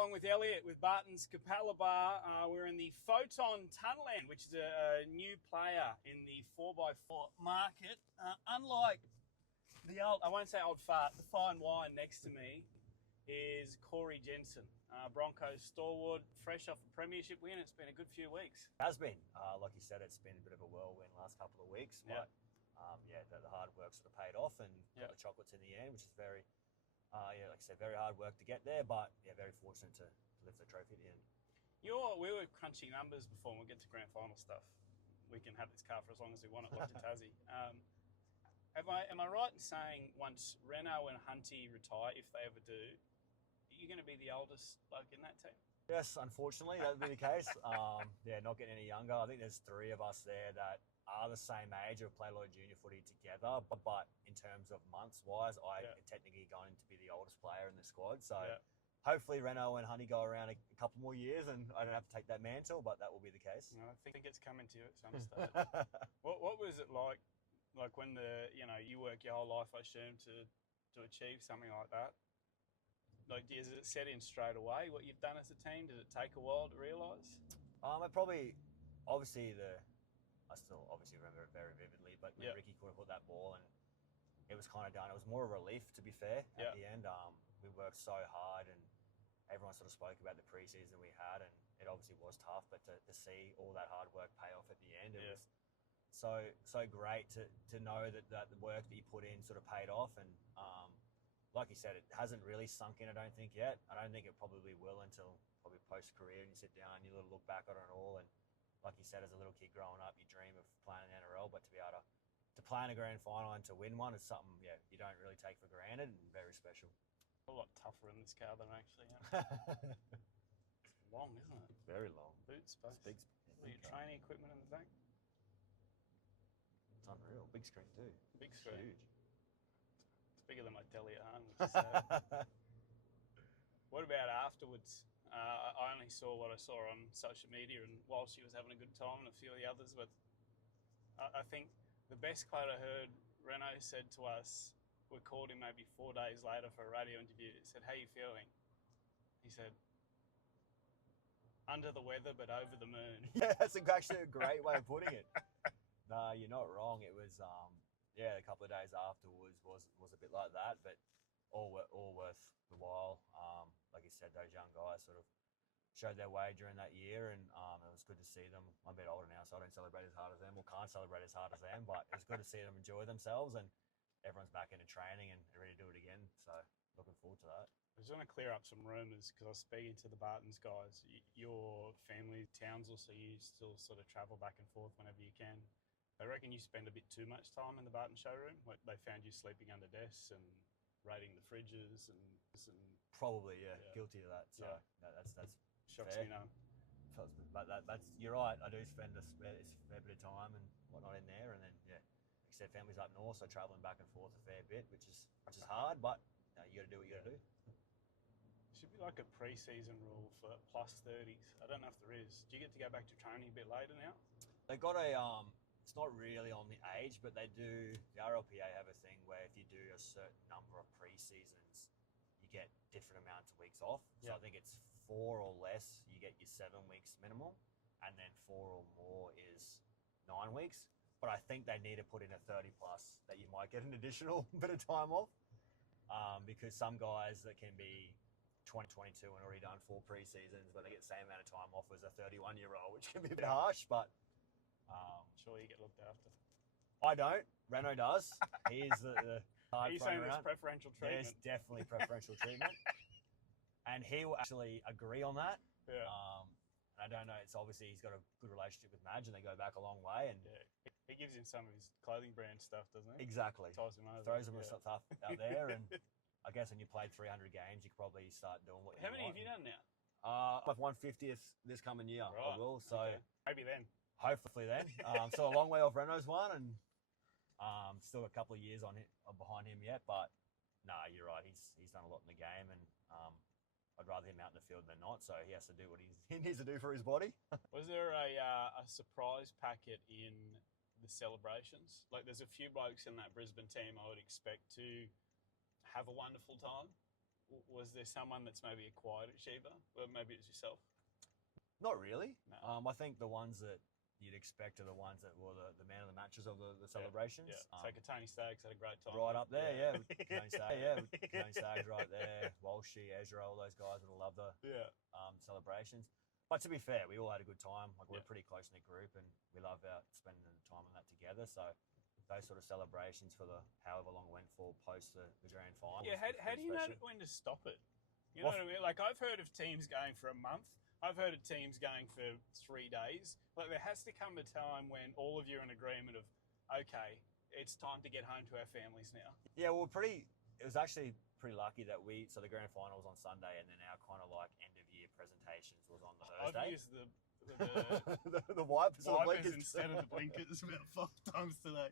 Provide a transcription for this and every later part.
along with Elliot with Bartons Capalaba. We're in the Foton Tunland, which is a new player in the 4x4 market. Unlike the old, I won't say old fart, the fine wine next to me is Corey Jensen. Broncos stalwart, fresh off a premiership win. It's been a good few weeks. It has been. Like you said, it's been a bit of a whirlwind last couple of weeks. But the hard work sort of paid off and got the chocolates in the end, which is very, like I said, very hard work to get there. But very fortunate to lift the trophy at the end. We were crunching numbers before, and we'll get to grand final stuff. We can have this car for as long as we want it, like to Tassie. Am I right in saying once Renault and Hunty retire, if they ever do, you're going to be the oldest bloke in that team? Yes, unfortunately, that would be the case. Not getting any younger. I think there's three of us there that are the same age, have played a lot of junior footy together. But in terms of months-wise, I technically going to be the oldest player in the squad. So hopefully Renault and Hunty go around a couple more years and I don't have to take that mantle, but that will be the case. No, I think it's coming to you at some stage. What was it like when you work your whole life, I assume, to achieve something like that? Like, does it set in straight away what you've done as a team? Did it take a while to realise? I still obviously remember it very vividly, but when Ricky could have put that ball and it was kind of done. It was more a relief, to be fair, at the end. We worked so hard and everyone sort of spoke about the pre-season we had, and it obviously was tough, but to see all that hard work pay off at the end, it was so great to know that the work that you put in sort of paid off. And like you said, it hasn't really sunk in, I don't think, yet. I don't think it probably will until probably post-career and you sit down and you look back on it all. And like you said, as a little kid growing up, you dream of playing in the NRL, but to be able to play in a grand final and to win one is something you don't really take for granted and very special. A lot tougher in this car than actually. It's long, isn't it? It's very long. Boot space. It's big training equipment in the back. It's unreal. Big screen too. Big screen. It's huge. It's bigger than my telly at home, which is sad. What about afterwards? I only saw what I saw on social media, and while she was having a good time and a few of the others, but I think the best quote I heard, Renault said to us, we called him maybe 4 days later for a radio interview. He said, "How you feeling?" He said, "Under the weather, but over the moon." Yeah, that's actually a great way of putting it. No, you're not wrong. It was, a couple of days afterwards was a bit like that, but all worth the while. Like you said, those young guys sort of showed their way during that year, and it was good to see them. I'm a bit older now, so I don't celebrate as hard as them, or can't celebrate as hard as them, but it was good to see them enjoy themselves, and everyone's back into training and ready to do it again, so looking forward to that. I just want to clear up some rumours, because I was speaking to the Bartons guys. Your family, Townsville, so you still sort of travel back and forth whenever you can. I reckon you spend a bit too much time in the Barton showroom. Like, they found you sleeping under desks and raiding the fridges and probably guilty of that. So that's shocks fair. me now. But that's you're right. I do spend a fair bit of time and whatnot in there, and then like I said, family's up north, so travelling back and forth a fair bit, which is hard. But you got to do what you got to do. Should be like a pre-season rule for plus 30s. I don't know if there is. Do you get to go back to training a bit later now? They got a it's not really on the age, but they do. The RLPA have a thing where if you do a certain number of pre-seasons, you get different amounts of weeks off. So I think it's 4 or less, you get your 7 weeks minimum, and then 4 or more is 9 weeks. But I think they need to put in a 30 plus that you might get an additional bit of time off, because some guys that can be 22 and already done 4 pre-seasons, but they get the same amount of time off as a 31-year-old, which can be a bit harsh, but sure you get looked after. I don't. Renault does. He's the hard. Are you saying there's preferential treatment? There's definitely preferential treatment, and he will actually agree on that. Yeah. I don't know. It's obviously he's got a good relationship with Madge, and they go back a long way. And he gives him some of his clothing brand stuff, doesn't he? Exactly. Ties him over. Throws him with stuff out there, and I guess when you played 300 games, you could probably start doing what you want. How many have you done now? I've 150th this coming year. Right. I will. So maybe then. Hopefully then. So a long way off Renault's one, and still a couple of years behind him yet. But no, you're right. He's done a lot in the game, and I'd rather him out in the field than not. So he has to do what he needs to do for his body. Was there a surprise packet in the celebrations? Like, there's a few blokes in that Brisbane team I would expect to have a wonderful time. Was there someone that's maybe a quiet achiever? Or maybe it's yourself? Not really. No. I think the ones that you'd expect are the ones that were the man of the matches of the celebrations. Yeah. Take a Tony Staggs had a great time. Right up there, yeah. Tony Staggs right there. Walshy, Ezra, all those guys would have loved the celebrations. But to be fair, we all had a good time. Like we're a pretty close knit group, and we love spending the time on that together. So those sort of celebrations for the however long it went for post the grand final. Yeah, how do you know when to stop it? You know what I mean? Like I've heard of teams going for a month. I've heard of teams going for 3 days. Like there has to come a time when all of you are in agreement of, okay, it's time to get home to our families now. Yeah, well, it was actually pretty lucky that so the grand final was on Sunday, and then our kind of like end of year presentations was on the Thursday. I've used the wipers or the blinkers instead of the blinkers about 5 times today.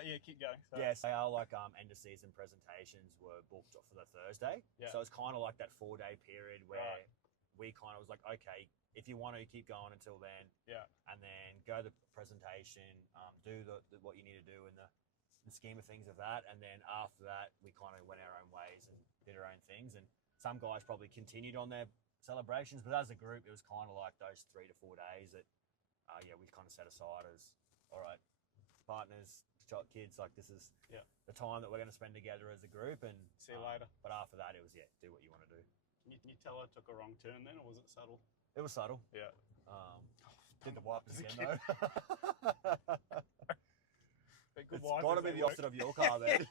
Yeah, keep going. Sorry. Yeah, so our like end of season presentations were booked for the Thursday. Yeah. So it's kind of like that 4-day period where we kind of was like, okay, if you want to keep going until then, and then go to the presentation, do what you need to do in the scheme of things of that, and then after that, we kind of went our own ways and did our own things. And some guys probably continued on their celebrations, but as a group, it was kind of like those 3 to 4 days that, we kind of set aside as, all right, partners, kids, like this is the time that we're going to spend together as a group, and see you later. But after that, it was do what you want to do. Can you tell I took a wrong turn then, or was it subtle? It was subtle. Yeah. Did the wipers again though? It's got to be the opposite of your car then.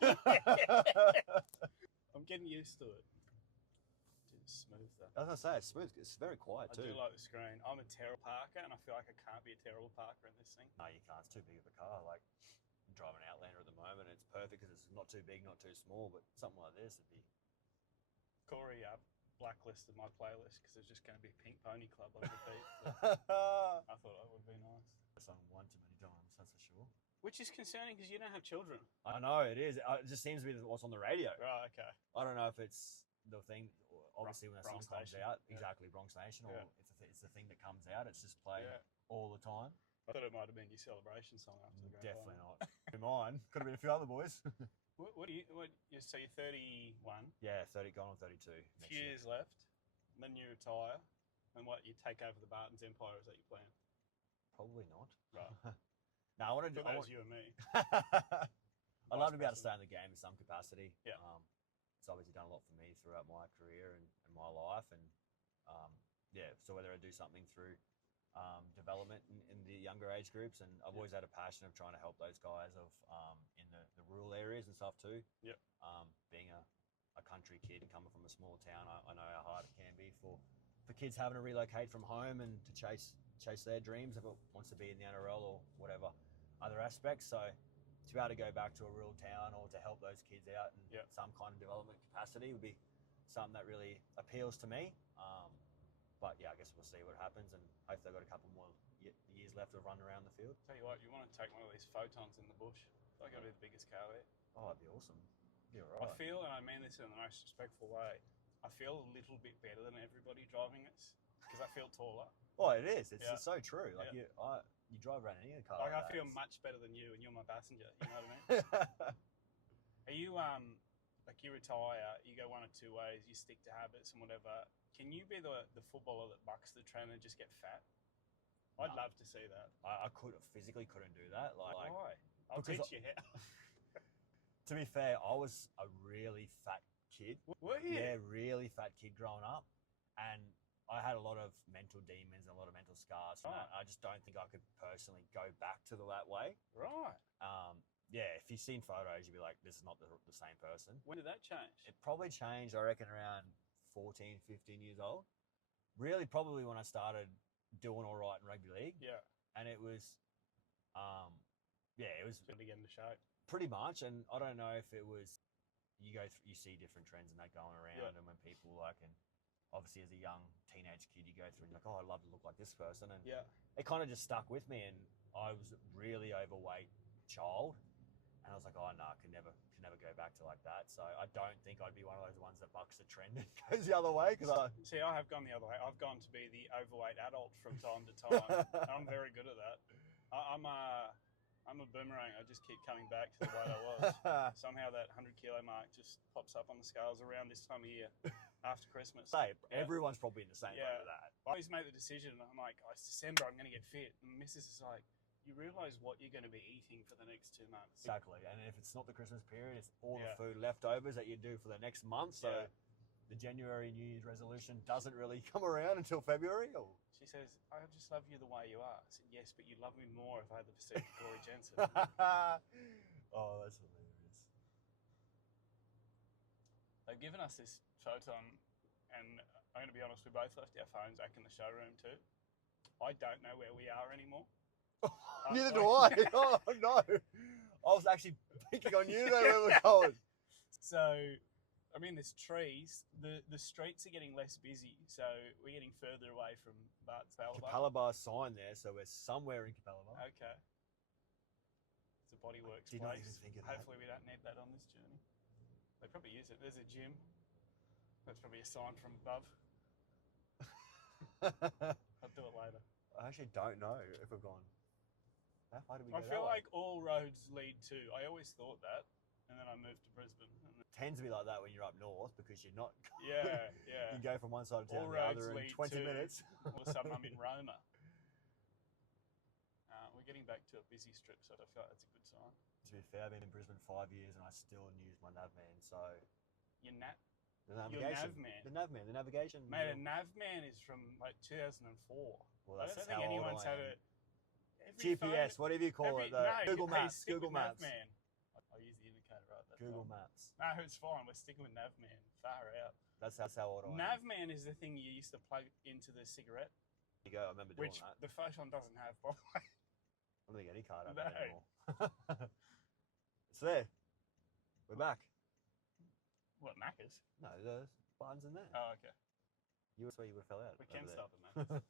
I'm getting used to it. It's smooth though. I was going to say, it's smooth. It's very quiet too. I do like the screen. I'm a terrible parker, and I feel like I can't be a terrible parker in this thing. No, you can't. It's too big of a car. Like, I'm driving an Outlander at the moment. It's perfect because it's not too big, not too small, but something like this would be... Corey blacklisted my playlist because there's just going to be Pink Pony Club on repeat. I thought that would be nice. It's on one too many times, that's for sure. Which is concerning because you don't have children. I know, it is. It just seems to be what's on the radio. Right, okay. I don't know if it's the thing, obviously when a song comes out, exactly, Bronx Nation, or it's the thing that comes out, it's just played all the time. I thought it might have been your celebration song after the grand Definitely not. Mine. Could have been a few other boys. So you're 31? Yeah, 30, going on 32. A few years left, and then you retire, and you take over the Bartons Empire, is that your plan? Probably not. Right. No, I want to do... That was you and me. I'd love to be able to stay in the game in some capacity. Yeah. It's obviously done a lot for me throughout my career and my life, and so whether I do something through development in the younger age groups, and I've always had a passion of trying to help those guys in the rural areas and stuff too. Yep. Being a country kid and coming from a small town, I know how hard it can be for kids having to relocate from home and to chase their dreams if it wants to be in the NRL or whatever other aspects. So to be able to go back to a rural town or to help those kids out in some kind of development capacity would be something that really appeals to me. But yeah, I guess we'll see what happens, and hopefully they've got a couple more years left of running around the field. Tell you what, you want to take one of these Fotons in the bush. I got to be the biggest car there. Oh, that'd be awesome. You're right. I feel, and I mean this in the most respectful way, I feel a little bit better than everybody driving this because I feel taller. Oh, it is. It's so true. Like you drive around any car. Like I feel much better than you, and you're my passenger. You know what I mean? Are you like you retire, you go one or two ways, you stick to habits and whatever. Can you be the footballer that bucks the trend and just get fat? I'd love to see that. I physically couldn't do that. Like why? I'll teach you how. To be fair, I was a really fat kid. Were you? Yeah, really fat kid growing up, and I had a lot of mental demons and a lot of mental scars. Right. I just don't think I could personally go back to that way. Right. Yeah, if you've seen photos, you'd be like, this is not the same person. When did that change? It probably changed, I reckon, around 14, 15 years old. Really, probably when I started doing all right in rugby league. Yeah. And it was, it was... Good to get into shape. Pretty much, and I don't know if it was, you see different trends and that going around, and when people and obviously as a young teenage kid, you go through and you're like, oh, I'd love to look like this person, and it kind of just stuck with me, and I was a really overweight child, and I was like, oh no, I can never go back to like that. So I don't think I'd be one of those ones that bucks the trend and goes the other way. See, I have gone the other way. I've gone to be the overweight adult from time to time, and I'm very good at that. I'm a boomerang. I just keep coming back to the weight I was. Somehow that 100 kilo mark just pops up on the scales around this time of year after Christmas. Everyone's probably in the same boat with that. I always make the decision. I'm like, oh, it's December. I'm going to get fit. And Mrs. is like, you realise what you're going to be eating for the next 2 months. Exactly. And if it's not the Christmas period, it's all the food leftovers that you do for the next month. So the January New Year's resolution doesn't really come around until February. Or... She says, I just love you the way you are. I said, yes, but you love me more if I had the pursuit of Corey Jensen. Oh, that's hilarious. They've given us this Foton, and I'm going to be honest, we both left our phones back in the showroom too. I don't know where we are anymore. Neither do I. Oh, no. I was actually picking on you though where we're going. So, I mean, there's trees. The streets are getting less busy, so we're getting further away from Bartons Capalaba. Capalaba sign there, so we're somewhere in Capalaba. Okay. It's a bodyworks place. Did not even think of that. Hopefully we don't need that on this journey. They probably use it. There's a gym. That's probably a sign from above. I'll do it later. I actually don't know if we've gone. How far did we go? I feel like all roads lead to. I always thought that, and then I moved to Brisbane. It tends to be like that when you're up north because you're not. Yeah. You go from one side of town to the other in 20 minutes. All of a sudden, I'm in Roma. We're getting back to a busy strip, so I feel like that's a good sign. To be fair, I've been in Brisbane 5 years and I still use my Navman. So. The navigation. Navman. The Navman. The navigation. Mate, a Navman is from like 2004. Well, I don't think anyone's had it. GPS, whatever you call it. Google Maps. Google Maps. Navman. I'll use the indicator right there. Google Maps. No, it's fine. We're sticking with Navman. Far out. That's how old I am. Navman is the thing you used to plug into the cigarette. There you go. I remember doing that. The Foton doesn't have, by the way. I don't think any card has it anymore. It's there. We're back. What, Macca's? No, there's Bartons in there. Oh, okay. You were where you would have fell out. We can stop at Macca's.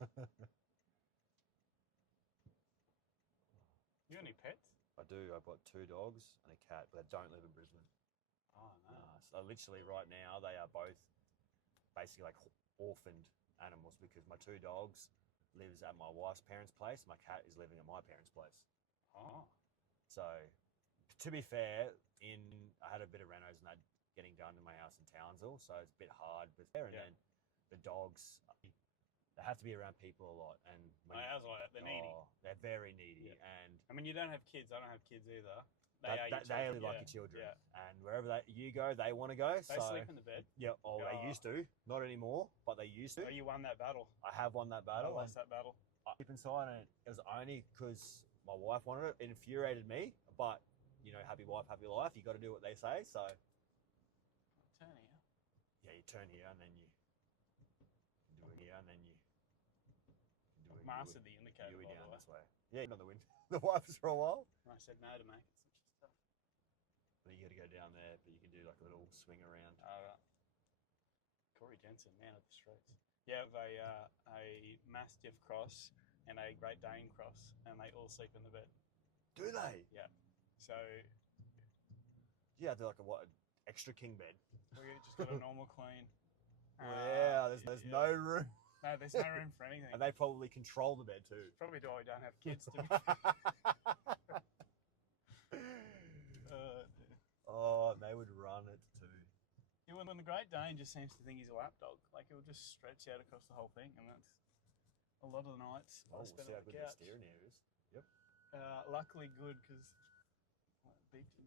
You got any pets? I do. I've got 2 dogs and a cat, but they don't live in Brisbane. Oh, no. So literally right now, they are both basically like orphaned animals because my 2 dogs lives at my wife's parents' place. My cat is living at my parents' place. Oh. So, to be fair, I had a bit of renos and that getting done in my house in Townsville, so it's a bit hard with there. And then the dogs, they have to be around people a lot. And how's like that? They're needy. They're very needy. Yeah. And I mean, you don't have kids. I don't have kids either. They only like your children. Yeah. And wherever you go, they want to go. They sleep in the bed. Yeah. Oh, they used to. Not anymore, but they used to. So you won that battle. I have won that battle. I lost that battle. I keep inside, and it was only because my wife wanted it. It infuriated me, but happy wife, happy life. You got to do what they say. So. Turn here. Yeah, you turn here, and then you do it here, and then you do it. Mastered the indicator. You down this way. Yeah, on the wind. The wipers for a while. And I said no to make it such a stuff. But you got to go down there, but you can do like a little swing around. Corey Jensen, man of the streets. Yeah, have a Mastiff cross and a Great Dane cross, and they all sleep in the bed. Do they? Yeah. So. Yeah, they're like a extra king bed. We just got a normal queen. Yeah, there's no room. No, there's no room for anything. And they probably control the bed too. Probably do. I don't have kids to be. Oh, they would run it too. Yeah, when the Great Dane just seems to think he's a lapdog, like it will just stretch out across the whole thing, and that's a lot of the nights. Oh, we'll see how good the steering here is. Yep. Luckily good because beeped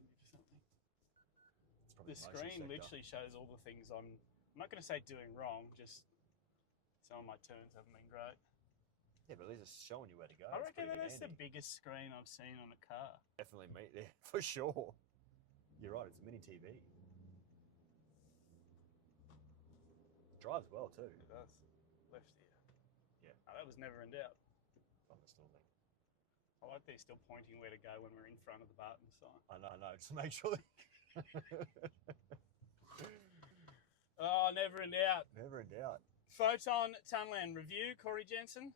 into something. The screen literally shows all the things I'm not going to say doing wrong, just some of my turns haven't been great. Yeah, but at least it's showing you where to go. I reckon that's the biggest screen I've seen on a car. Definitely me there, for sure. You're right, it's a mini TV. It drives well too. It does. Left ear. Yeah. Oh, that was never in doubt. Understanding. I like they're still pointing where to go when we're in front of the Bartons sign. I know, just to make sure Oh, never in doubt. Never in doubt. Foton Tunland review, Corey Jensen.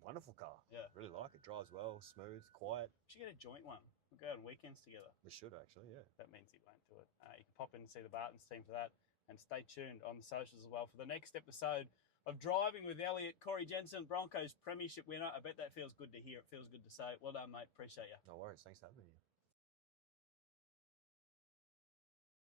Wonderful car. Yeah. Really like it. Drives well, smooth, quiet. We should get a joint one. We'll go on weekends together. We should actually, yeah. That means he won't do it. You can pop in and see the Bartons team for that. And stay tuned on the socials as well for the next episode of driving with Elliot. Corey Jensen, Broncos premiership winner. I bet that feels good to hear. It feels good to say. Well done, mate. Appreciate you. No worries. Thanks for having me.